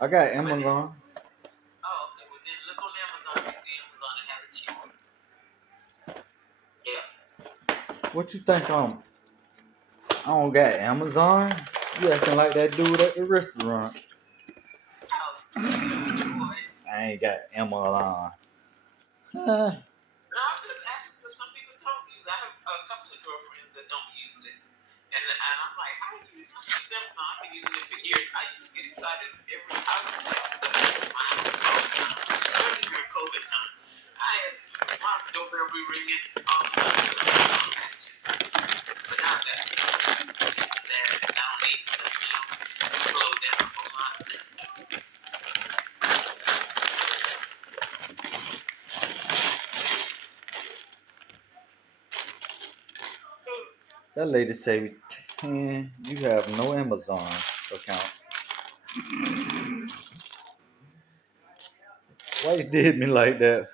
I got Amazon. Oh, okay. Well, then look on Amazon. You see Amazon and have it cheaper. Yeah. What you think I don't got Amazon? You acting like that dude at the restaurant. Oh, boy. I ain't got Amazon. No, I'm just asking because some people don't use it. I have a couple of girlfriends that don't use it. And I'm like, how do you not use Amazon? I've been using it for years. I used to get excited every I was texting mine all the time, especially during COVID time. I had my doorbell be ringing all the time because I had all packages. But now that I don't need stuff now, it slowed down a whole lot. That lady say, you have no Amazon account. Why you did me like that?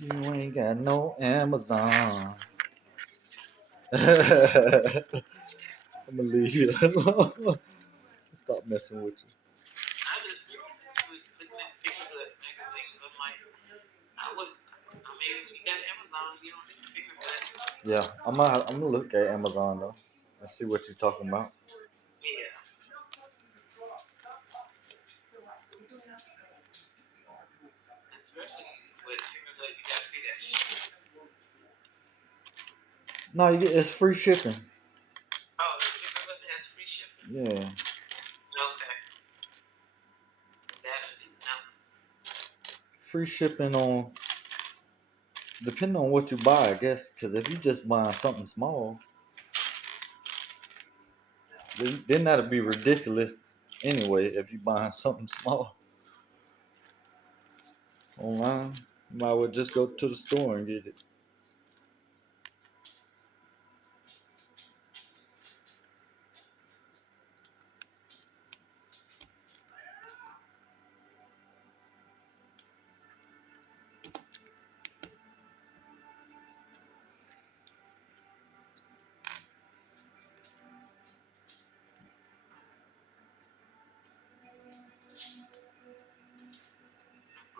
You ain't got no Amazon. I'm gonna leave you alone. Stop messing with you. I just was looking at Fingerhood magazines. I'm like, I mean, if you got Amazon, you don't need Fingerhood. Yeah, I'm gonna look at Amazon though and see what you're talking about. Yeah. Especially with Fingerhood, you gotta pay that shit. No, it's free shipping. Oh, Fingerhood has free shipping? Yeah. Okay. That I didn't know. Free shipping on depending on what you buy, I guess. Because if you just buying something small, then that'd be ridiculous anyway. If you buying something small online, you might well just go to the store and get it.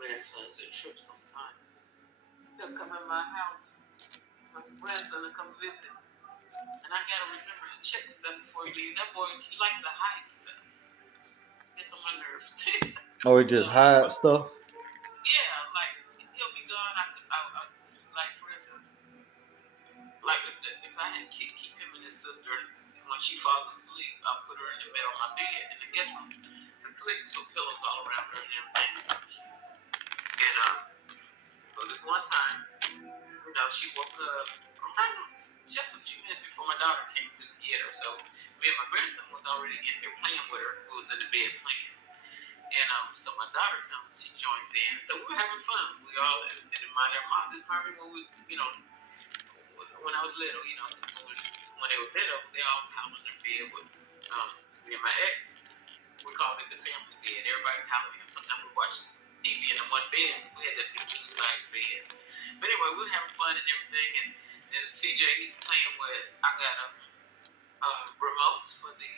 My grandson's a trip sometime. He'll come in my house. My grandson will come visit. And I gotta remember to check stuff before he leaves. That boy, he likes to hide stuff. Gets on my nerves. Oh, it just So, hide stuff. yeah, like, he'll be gone. Like, for instance, like if I had keep him and his sister, when she falls asleep, I'll put her in the bed on my bed in the guest room to sleep, put pillows all around her and everything. And so this one time, she woke up just a few minutes before my daughter came to get her. So me and my grandson was already in there playing with her, who was in the bed playing. And so my daughter comes, she joins in. So we were having fun. We all admired our mom. This probably when we was, when I was little, when they were little, they all piled in their bed with me and my ex. We called it the family bed. Everybody piled in. Sometimes we watched TV in the one bed. We had that big king size bed. But anyway, we were having fun and everything. And CJ, he's playing with, I got remotes for the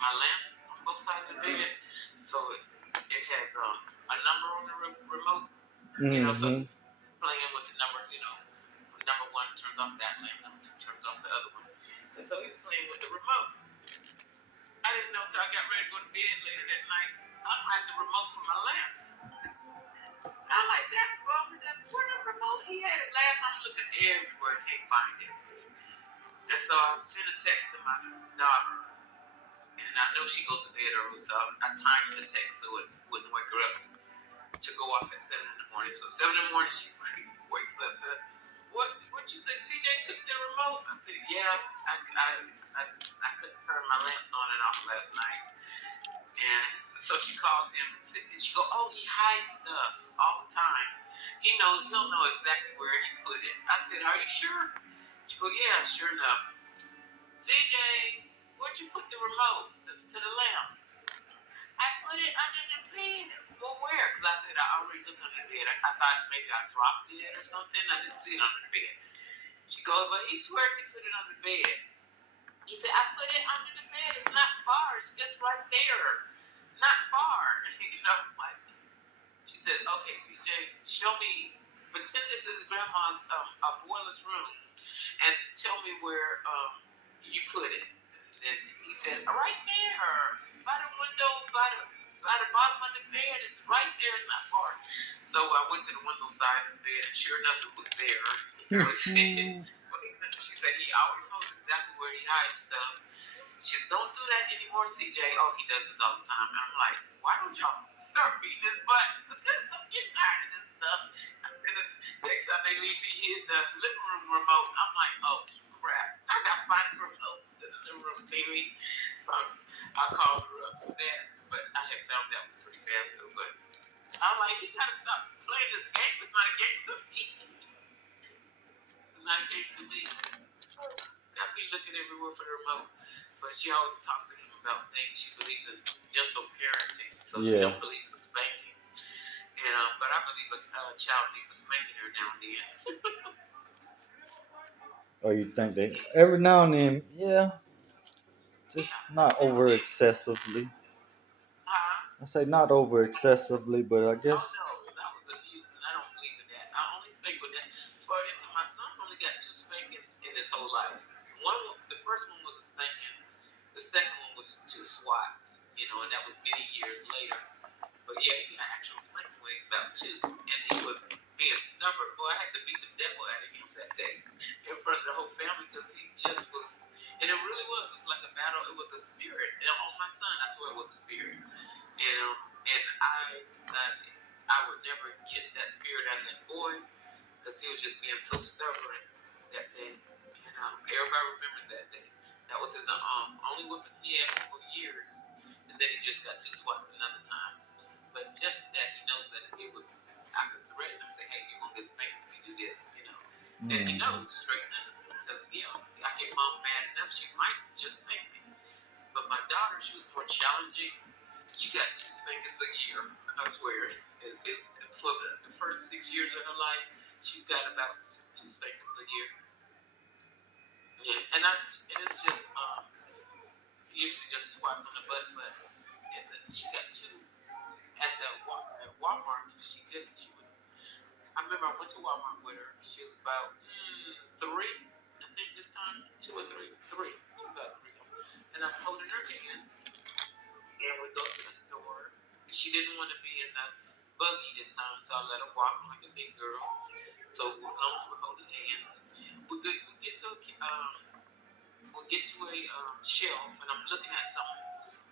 my lamps on both sides of the bed. So it has a number on the remote. So Mm-hmm. he's playing with the numbers, number one turns off that lamp, number two turns off the other one. And so he's playing with the remote. I didn't know until I got ready to go to bed later that night. I had the remote for my lamps. I'm like, that wrong with that? Where the remote? He had it last time. I looked at everywhere, can't find it. And so I sent a text to my daughter. And I know she goes to bed early, so I timed the text so it wouldn't wake her up to go off at 7 in the morning. So 7 in the morning, she wakes up and said, What'd you say, CJ took the remote? I said, yeah, I couldn't turn my lamps on and off last night. And so she calls him and she goes, oh, he hides stuff all the time. He'll know exactly where he put it. I said, are you sure? She goes, yeah, sure enough. CJ, where'd you put the remote to the lamps? I put it under the bed. Well, where? Because I said I already looked under the bed. I thought maybe I dropped it or something. I didn't see it under the bed. She goes, but he swears he put it on the bed. He said, I put it under the bed. It's not far. It's just right there. Not far. You know, like, she said, okay, CJ, show me, pretend this is grandma's boiler's room, and tell me where you put it. And he said, right there, by the window, by the bottom of the bed. It's right there. It's not far. So I went to the window side of the bed, and sure enough, it was there. She said he always knows exactly where he hides stuff. She said, don't do that anymore, CJ. Oh, he does this all the time. And I'm like, why don't y'all start beating his butt? I'm getting tired of this stuff. And the next time they leave, he hit the living room remote. I'm like, oh, crap. I got to find the remote to the living room TV. So I called her up for that. But I had found that one pretty fast, though. But I'm like, he got to stop playing this game. It's not a game to me. It's not a game to me. I'd be looking everywhere for the remote. But she always talks to him about things. She believes in gentle parenting, so she don't believe in spanking. And but I believe a child needs a spanking every now and then. Or you think they every now and then, yeah, just not over excessively. I say not over excessively, but I guess. Oh no, that was abuse, and I don't believe in that. I only spank with that. For instance, my son only got 2 spankings in his whole life. The first one was a spanking. The second one was 2 swats. And that was many years later. But yeah, he got actual spanking when he was about 2, and he was being stubborn. Boy, I had to beat the devil out of him that day in front of the whole family because he just was. And it really was. It was like a battle. It was a spirit. And on my son, I swear it was a spirit. And I would never get that spirit out of that boy because he was just being so stubborn that day. Everybody remembers that day. That was his only whipping he had for years, and then he just got 2 swats another time. But just that he knows that it was, I could threaten him, say, hey, you're gonna get spanked if you do this. And he knows straight up because I get mom mad enough, she might just spank me. But my daughter, she was more challenging. She got 2 spankings a year. I swear. For the first 6 years of her life, she got about 2 spankings a year. Yeah, and it's just usually just swats on the butt, but she got 2 at Walmart. She would. I remember I went to Walmart with her. She was about 3, I think this time, 2 or 3, 3. She was about 3, and I'm holding her hands, and we go to the store. She didn't want to be in the buggy this time, so I let her walk like a big girl. So as long as we're holding hands, we get to a shelf, and I'm looking at something.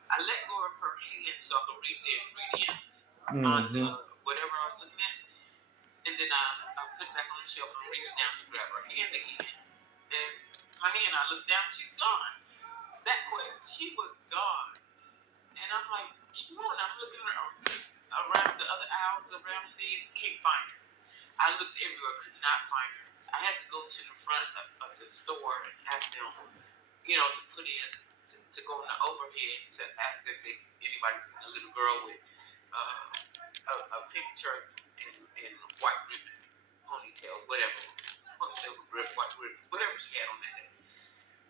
I let go of her hand so I could read the ingredients on the whatever I was looking at, and then I put it back on the shelf and reached down to grab her hand again. And my hand, I looked down, she's gone. That quick, she was gone. And I'm like, come on, I'm looking around the other aisles around me, can't find her. I looked everywhere, could not find her. I had to go to the front of the store and ask them, to put in, to go in the overhead to ask if anybody seen a little girl with a pink shirt and white ribbon, ponytail, whatever. Ponytail with white ribbon, whatever she had on that day.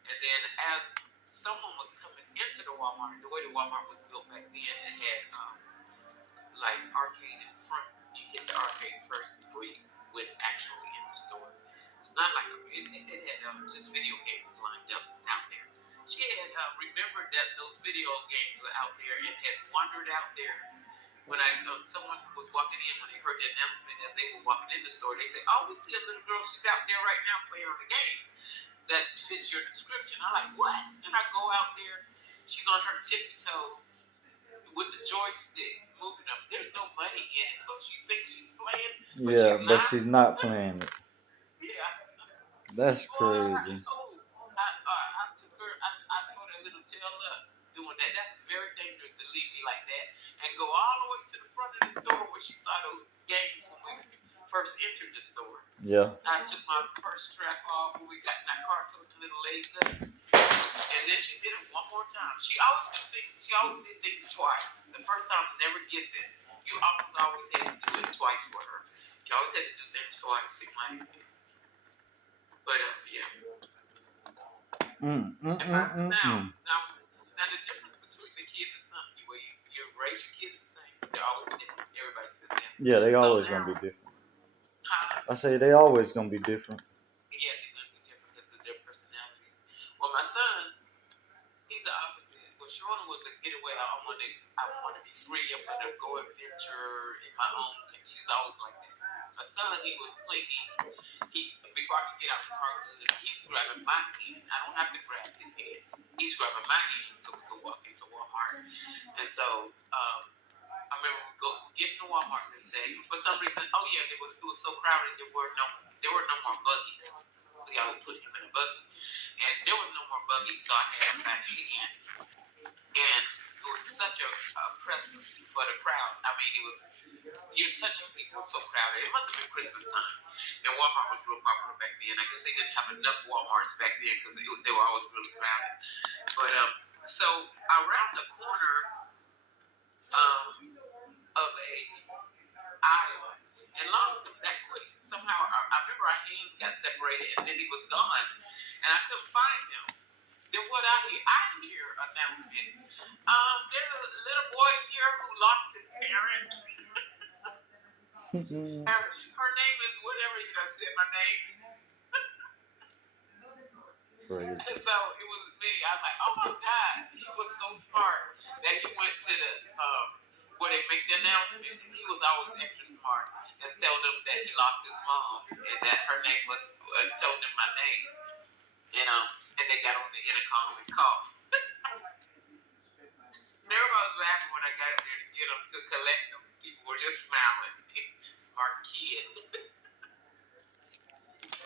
And then as someone was coming into the Walmart, the way the Walmart was built back then, it had like arcade in front. You hit the arcade first before you went actually in the store. It's not like it had just video games lined up out there. She had remembered that those video games were out there and had wandered out there. When someone was walking in, when they heard the announcement as they were walking in the store, they said, "Oh, we see a little girl. She's out there right now playing on the game that fits your description." I'm like, "What?" And I go out there. She's on her tippy toes with the joysticks, moving them. There's no money in it, so she thinks she's playing, but she's not playing it. Yeah. That's crazy. I took her. I told her little tail up doing that. That's very dangerous to leave me like that and go all the way to the front of the store where she saw those games when we first entered the store. Yeah. I took my purse strap off when we got in that car, told the little legs up, and then she did it one more time. She always did things twice. The first time never gets it. You always had to do it twice for her. She always had to do things twice. But yeah. Mm, mm, And mm, mm, mm. now the difference between the kids is something where you raise your kids the same. They're always different. Everybody says that. Yeah, they So always now, gonna be different. huh? I say they always gonna be different. Yeah, they're gonna be different because of their personalities. Well, my son, he's the opposite. Well, Sharon was a getaway. I want to be free. I want to go adventure in my own thing. She's always like that. My son, he was playing. He before I could get out the car, he's grabbing my hand. I don't have to grab his hand. He's grabbing my hand so we could walk into Walmart. And so I remember we get into Walmart this day. For some reason, oh yeah, it was so crowded. There were no more buggies. So y'all would put him in a buggy, and there was no more buggies. So I had my hand, and it was such a press for the crowd. I mean, it was you're touching people so crowded. It must have been Christmas time. And Walmart was real popular back then. I guess they didn't have enough Walmarts back then because they were always really crowded. But so around the corner of a aisle and lost him that quick. Somehow I remember our hands got separated and then he was gone. And I couldn't find him. Then what I hear announcement. There's a little boy here who lost his parent. Her name is whatever you know said my name. Crazy. And so it was me. I was like, oh my God. He was so smart that he went to the where they make the announcement. He was always extra smart and tell them that he lost his mom and that her name was told them my name. And they got on the intercom and called. Everybody was laughing when I got there to get them to collect them. People were just smiling. Smart kid.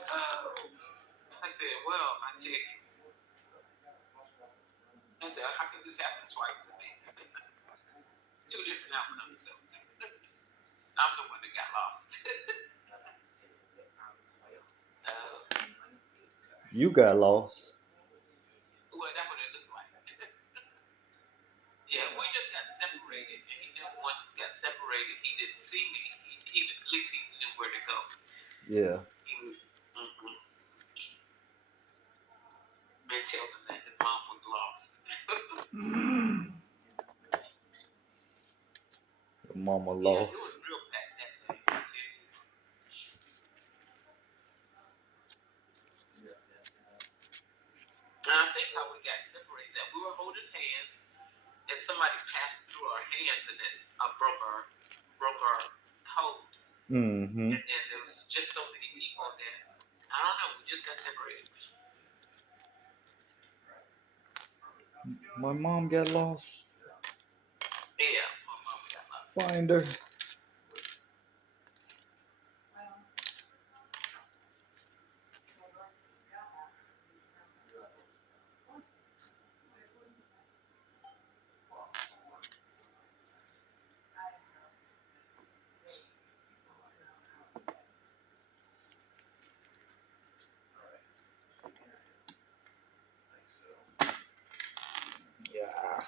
I said, well, I tell you. I said, how could this happen twice to me? Two different outcomes. So I'm the one that got lost. You got lost. Well, that's what it looked like. Yeah, we just got separated, and he knew once we got separated, he didn't see me. At least he knew where to go. Yeah. He was, and tell them that his mom was lost. Your mama Yeah, lost. it was real packed that day. I tell you. And I think how we got separated, that we were holding hands, and somebody passed through our hands, and it broke our hold. Mm-hmm. And then there was just so many people that I don't know. We just got separated. My mom got lost. Yeah, my mom got lost. Find her. Yeah.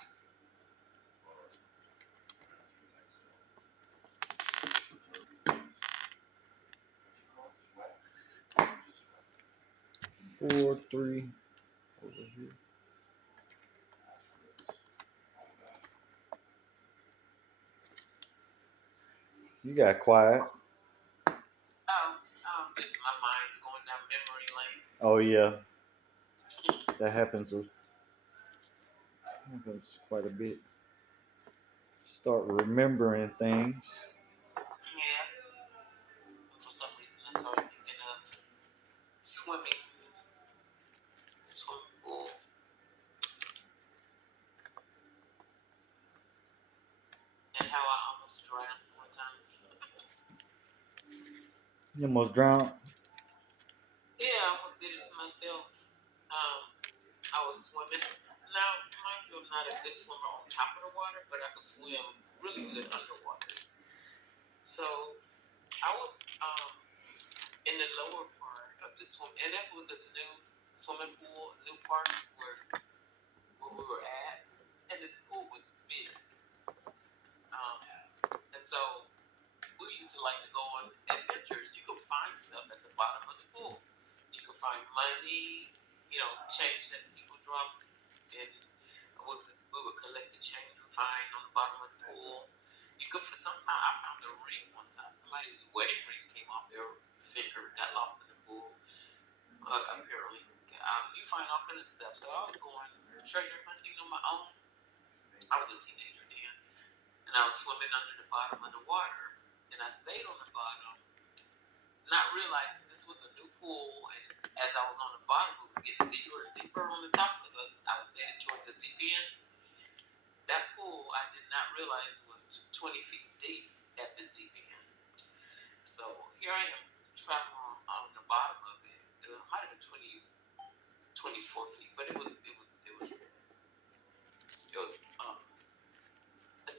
4-3 over here. You got quiet. Just my mind's going down memory lane. Oh yeah. That happens quite a bit. Start remembering things. Yeah. For some reason, I started thinking of swimming pool. And how I almost drowned one time. You almost drowned. Yeah, I almost did it to myself. I was swimming. Now, mind you, I'm not a good swimmer on top of the water, but I could swim really good underwater. So I was in the lower part of the swim, and that was a new swimming pool, new park where we were at, and this pool was big. And so we used to like to go on adventures. You could find stuff at the bottom of the pool. You could find money, change that people drop, and we would collect the change we find on the bottom of the pool. You could, for some time, I found a ring one time. Somebody's wedding ring came off their finger, got lost in the pool. Apparently, you find all kind of stuff. So I was going treasure hunting on my own. I was a teenager then, and I was swimming under the bottom of the water, and I stayed on the bottom, not realizing this was a new pool. And as I was on the bottom, it was getting deeper and deeper on the top because I was headed towards the deep end. That pool, I did not realize, was 20 feet deep at the deep end. So here I am traveling on the bottom of it. It might have been 24 feet, but it was.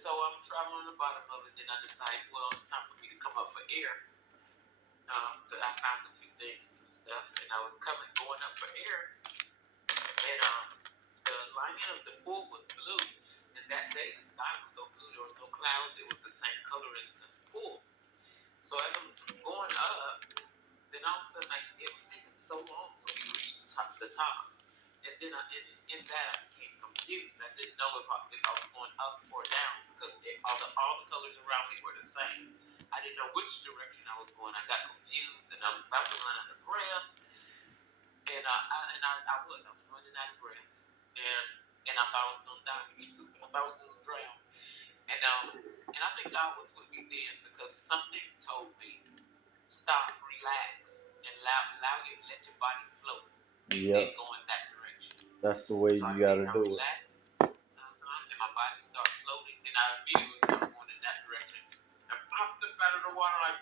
So I'm traveling on the bottom of it. Then I decided, well, it's time for me to come up for air. But I found a few things and stuff, and I was going up for air, and the lining of the pool was blue. And that day the sky was so blue, there was no clouds. It was the same color as the pool. So as I'm going up, then all of a sudden, it was taking so long for me to reach the top. And then in that, I became confused. I didn't know if I was going up or down because all the colors around me were the same. I didn't know which direction I was going. I got confused, and I was about to run out of breath. And I was running out of breath, and I thought I was gonna die. I thought I was gonna drown. And I think God was with me then because something told me, stop, relax, and let your body float. Yep. Go in that direction. That's the way So you gotta do it. Relax, and my body starts floating, and I immediately start going in that direction. And I step out of the water like,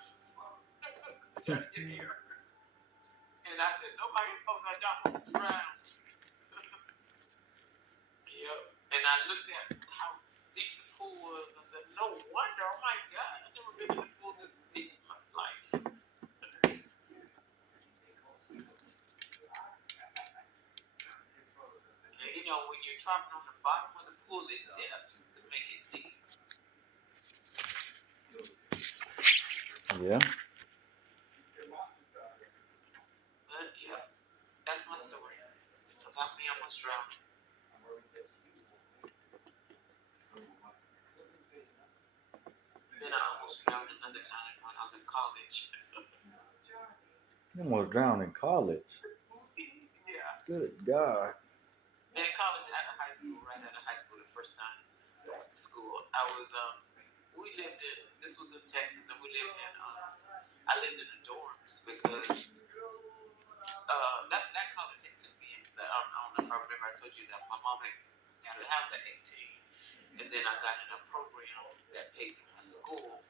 trying to get here. And I said, nobody knows I got to drown. Yep. And I looked at how deep the pool was. I said, no wonder. Oh my God, I've never been in a pool this deep in my life. And when you're dropping on the bottom of the pool, it dips to make it deep. Yeah. But yeah, that's my story. About me, I almost drowned. Then I almost drowned another time when I was in college. You almost drowned in college. Yeah. Good God. And in college, right out of high school, the first time I went to school, I was this was in Texas, and I lived in the dorms because that college had took me in. I don't know if I remember, I told you that my mom had got a house at 18, and then I got in a program that paid for my school,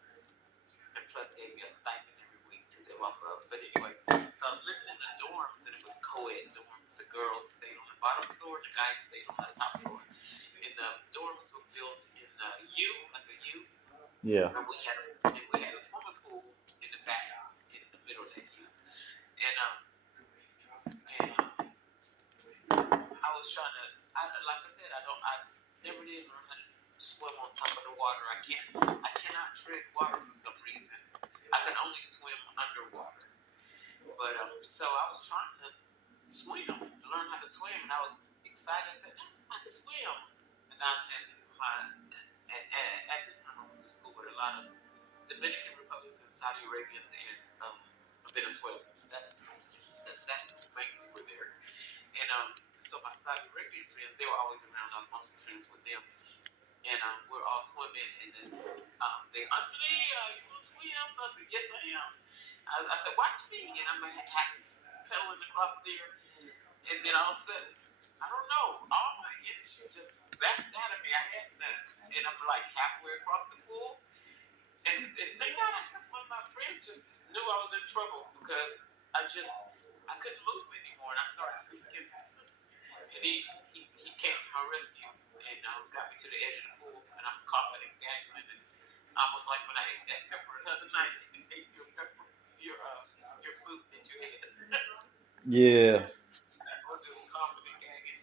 and plus gave me a stipend every week to live off of. But anyway, so I was living in the dorms, and it was co-ed dorms. The girls stayed on the bottom floor, the guys stayed on the top floor. And the dorms were built in a U, like a U. Yeah. And we had a swimming pool in the back, in the middle of that U. And I was trying to, like I said, I never did learn how to swim on top of the water. I cannot tread water for some reason. I can only swim underwater. But so I was trying to swim, learn how to swim, and I was excited. I said, I can swim. And at this time I went to school with a lot of Dominican Republicans and Saudi Arabians and Venezuelans. That's mainly were there. And so my Saudi Arabian friends, they were always around. I was mostly friends with them. And we're all swimming, and then they, Anthony, you want to swim? I said, yes, I am. I said, watch me. And I'm pedaling across there. And then all of a sudden, I don't know, all my energy just backed out of me. I had none. And I'm like halfway across the pool. And thank God, one of my friends just knew I was in trouble because I couldn't move anymore. And I started sinking. And he came to my rescue and got me to the edge of the pool. And I'm coughing and gagging. And almost like when I ate that pepper the other night, you ate your pepper, your food that you ate. Yeah. I was just coughing and gagging.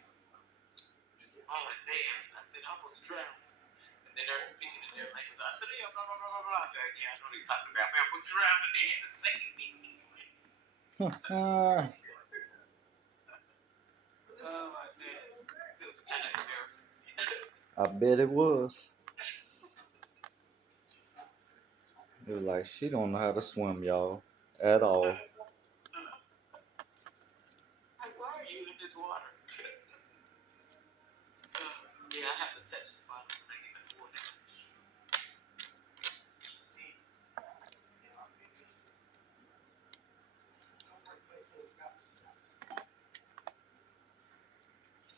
Oh, damn. I said, I almost drowned. And then they're speaking in their language. I said, yeah, blah, blah, blah, blah, blah. I said, yeah, I know what you're talking about. Man, I almost drowned, and they had to save me. I bet it was. It was like she don't know how to swim, y'all, at all. Like, why are you in this water? Yeah, I have to touch the bottom when I get in the water.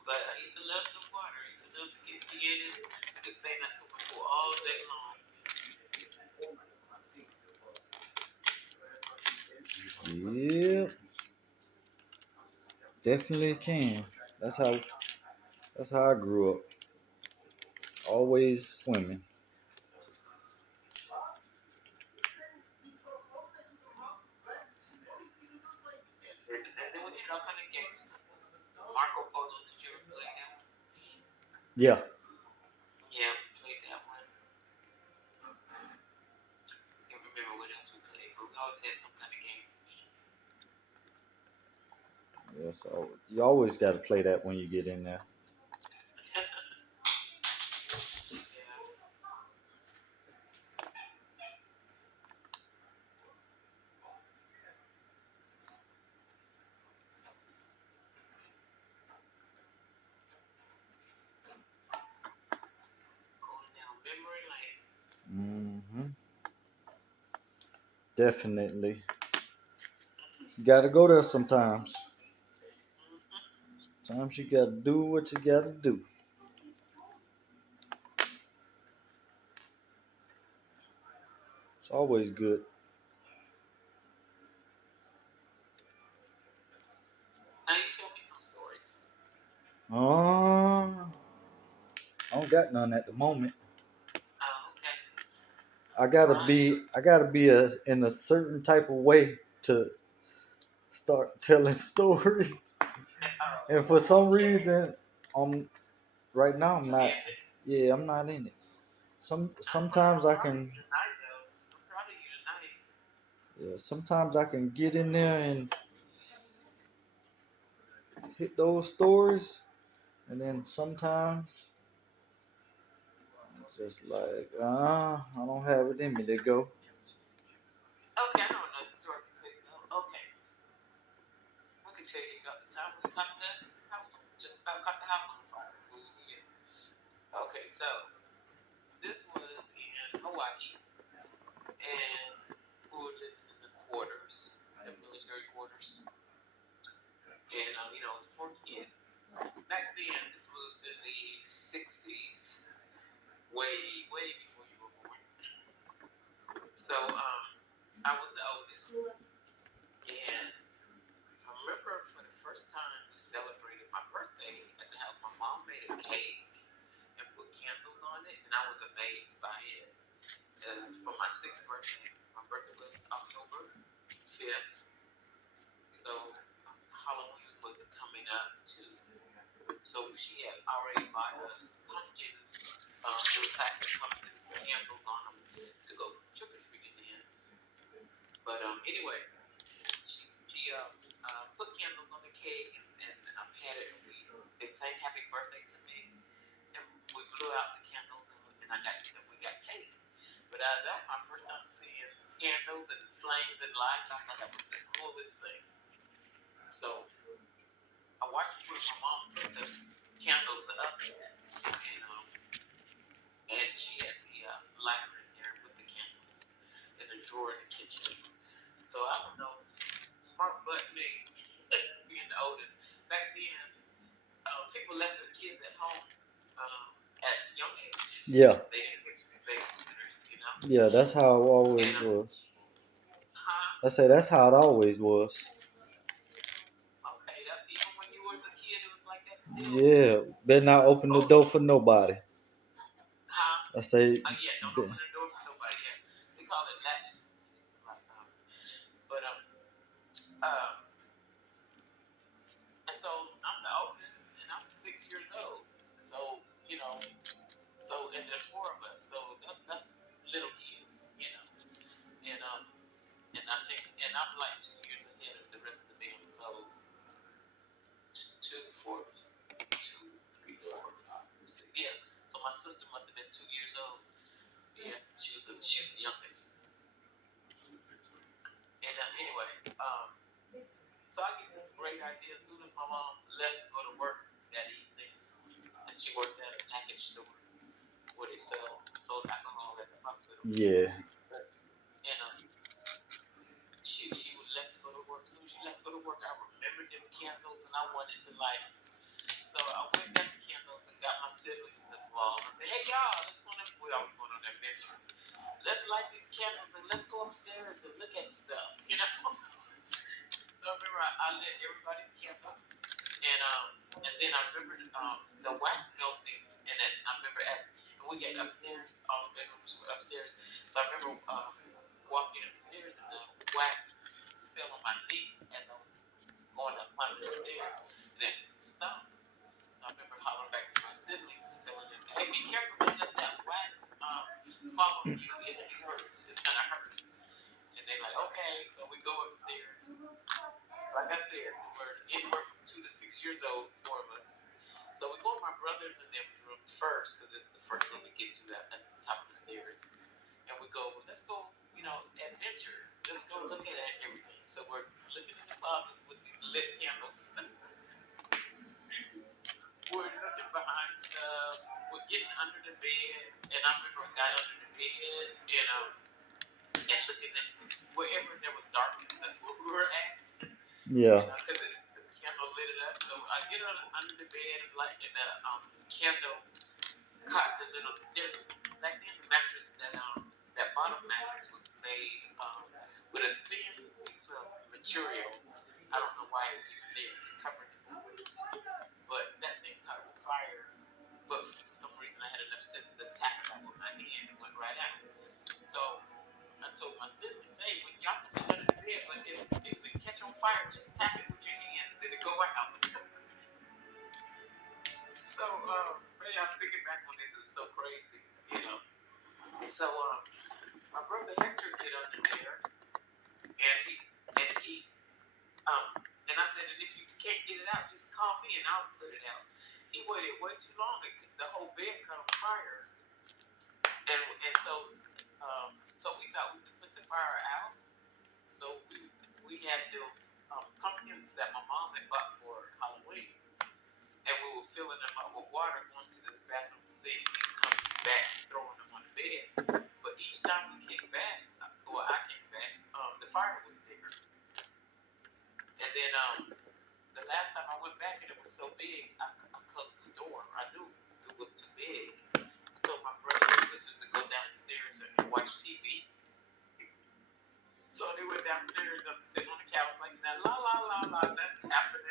But I used to love the water. I used to love to get in it. I could stay in that swimming pool all day long. Yep, definitely can. That's how I grew up. Always swimming. And then we did all kind of games. Marco Polo, did you ever play that one? Yeah. Yeah, we played that one. I can't remember what else we played, but we always had some kind of game. Yeah. So you always got to play that when you get in there. Yeah. Going down memory lane. Hmm. Definitely. You got to go there sometimes. Sometimes you got to do what you got to do. It's always good. Now you tell me some stories. I don't got none at the moment. Oh, okay. I gotta be in a certain type of way to start telling stories. And for some reason, I'm right now I'm not. Yeah, I'm not in it. Sometimes I can. I'm proud of you tonight. Yeah, sometimes I can get in there and hit those stories, and then sometimes I'm just like, I don't have it in me to go. Okay, I know another story to tell you though. Okay. I can tell you about the time we caught the house on, just about caught the house on fire. Yeah. Okay, so this was in Hawaii, and we were living in the quarters, the military quarters, and it was 4 kids. Back then, this was in the '60s, way before you were born. So I was the oldest, and I remember for the first time we celebrated my birthday at the house. My mom made a cake and put candles on it, and I was amazed by it. For my 6th birthday, my birthday was October 5th, so Halloween was coming up too. So she had already bought us pumpkins, little plastic pumpkin candles on them to go trick or treating in. But anyway, she put candles on the cake and had it. They sang happy birthday to me, and we blew out the candles and we got cake. But that was my first time seeing candles and flames and lights. I thought that was the coolest thing. So I watched when my mom put the candles up, and she had the lighter in there with the candles in the drawer in the kitchen. So I don't know, smart butt me, being the oldest. Back then, people left their kids at home at young age. Yeah. They didn't get babysitters. Yeah, that's how it always was. I say that's how it always was. Okay, even when you was a kid, it was like that still. Yeah, better not open the door for nobody. I say. Yeah, don't open the door for nobody. Yeah, they call it latching. But and so I'm the oldest, and I'm 6 years old. So and there's four of us. So that's little kids. And I think, and I'm like 2 years ahead of the rest of them. So two, four, two, three, four, five, six. Yeah. So my sister must have been 2 years old. Yeah, she was the youngest. And anyway, so I get this great idea as soon as my mom left to go to work that evening, and she worked at a package store where they sold alcohol at the hospital. Yeah. And she would left to go to work. So she left to go to work. I remembered them candles, and I wanted to light them. So I went got the candles and got my siblings involved. I said, "Hey y'all, let's go on." We always going on adventures. Let's light these candles and let's go upstairs and look at stuff. You know. So I remember I lit everybody's candle, and then I remember the wax melting, and then I remember and we get upstairs. All the bedrooms were upstairs. So I remember walking upstairs and the wax fell on my knee as I was going up climbing the stairs, and then stopped. So I remember hollering back to my siblings, telling them, "Hey, be careful! Don't let that wax follow you. It hurts. It's gonna hurt." And they're like, "Okay." So we go upstairs. Like I said, we were anywhere from 2 to 6 years old, 4 of us. So we go to my brother's and them room first because it's the first room we get to at the top of the stairs. And we go, let's go, adventure. Let's go look at everything. So we're looking in the closet with these lit candles. We're looking behind stuff. We're getting under the bed. And I remember I got under the bed and looking at wherever there was darkness. That's where we were at. Yeah. Because the candle lit it up. So I get under the bed and like in the candle caught the little back then the mattress that bottom mattress was made with a thin piece of material. I don't know why it was even there to cover it with, but that thing caught fire. But for some reason I had enough sense to tap it out with my hand and went right out. So I told my siblings, "Hey, y'all can look under the bed, but if it catch on fire, just tap it with your hands and it'll go out." So man, I'm thinking back on this, it's so crazy, So my brother Hector get under there, and I said, "And if you can't get it out, just call me and I'll put it out." He waited way too long, and the whole bed caught on fire, and so we thought we could put the fire out. So we had those pumpkins that my mom had bought for Halloween, and we were filling them up with water, going to the bathroom sink, and coming back, throwing them on the bed. But each time we came back, I came back, the fire was bigger. And then the last time I went back and it was so big, I closed the door. I knew it was too big. I told my brothers and sisters to go downstairs and watch TV. So they went downstairs and sitting on the couch like that, la la la la, that's happening.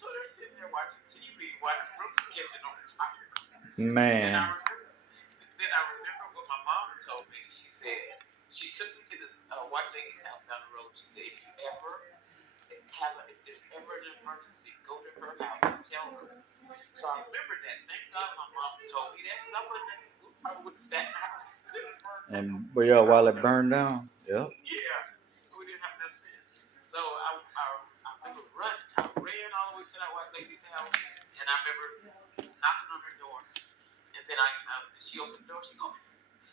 So they're sitting there watching TV while the room is catching on fire. Man. And I remember what my mom told me. She said she took me to this white lady's house down the road. She said, if there's ever an emergency, go to her house and tell her. So I remember that. Thank God my mom told me that, because we probably would have sat in the house and but yeah, while it burned down. Yep. Yeah, we didn't have enough sense. So I remember running. I ran all the way to that white lady's house, and I remember knocking on her door. And then she opened the door. She goes,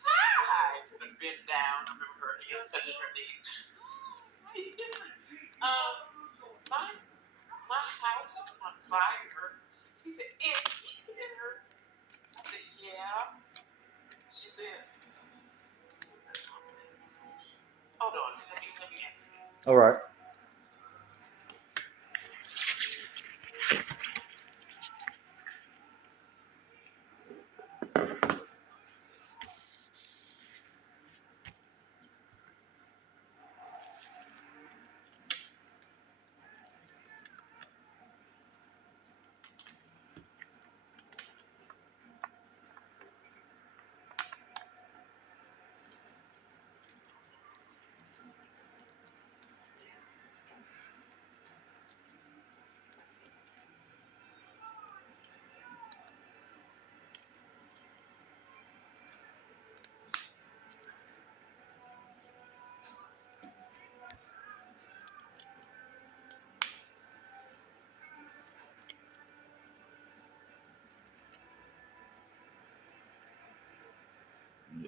"Hi!" And put her bent down. I remember her hands touching her knees. What are you doing? My house was on fire. She said, "It's here." I said, "Yeah." She said, "Hold on, let me answer this." All right.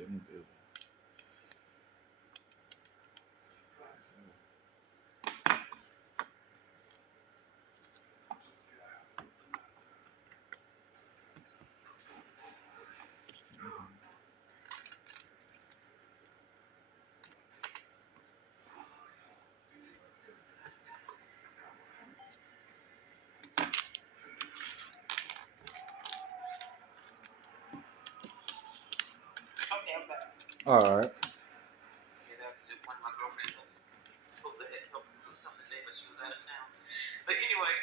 in the building. Okay, I'm back. All right. Yeah, that's just one of my girlfriends was supposed to help me do something today, but she was out of town. But anyway,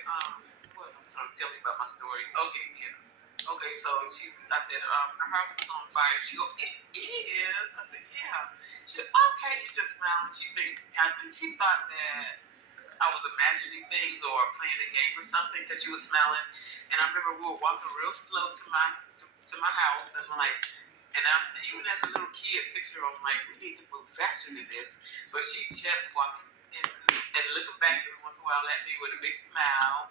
what I'm trying to tell you about my story. Okay, yeah. Okay, so I said, her house is on fire. She goes, it is. I said, yeah. She said, okay. She just smiled. I think she thought that I was imagining things or playing a game or something because she was smiling. And I remember we were walking real slow to my house, and I'm even as a little kid, 6-year-old, I'm like, we need to move faster than this. But she kept walking and looking back every once in a while at me with a big smile.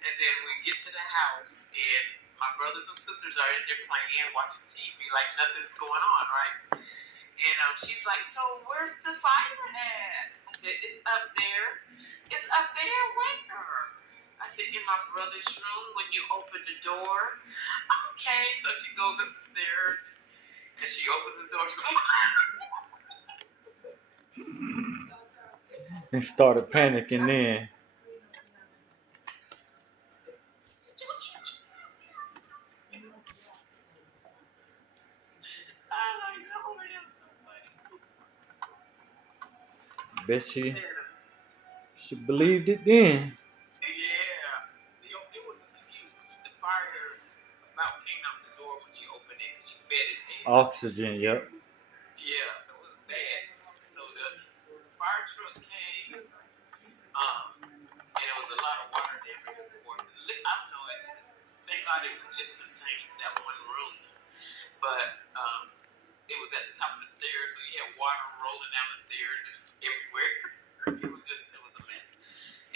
And then we get to the house, and my brothers and sisters are in there playing, watching TV, like nothing's going on, right? And she's like, so where's the fire at? I said, it's up there. It's up there? Where? I said, in my brother's room when you open the door. Okay, so she goes up the stairs, and she opens the door. She goes, And started panicking then. Bet she believed it then. Yeah. It wasn't huge. The fire about came out the door when she opened it because she fed it in. Oxygen, yep. Yeah, so it was bad. So the fire truck came, and it was a lot of water damage, of course. I don't know, thank God it was just contained to that one room. But it was at the top of the stairs, so you had water rolling down the stairs and everywhere. It was a mess.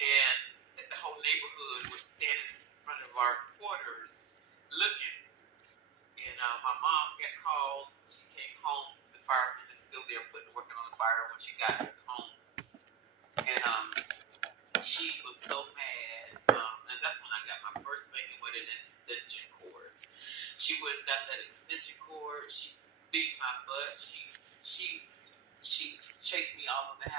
And the whole neighborhood was standing in front of our quarters looking. And my mom got called. She came home. The fireman is still there working on the fire when she got home. And she was so mad. And that's when I got my first spanking with an extension cord. She went and got that extension cord. She beat my butt. She chased me off of the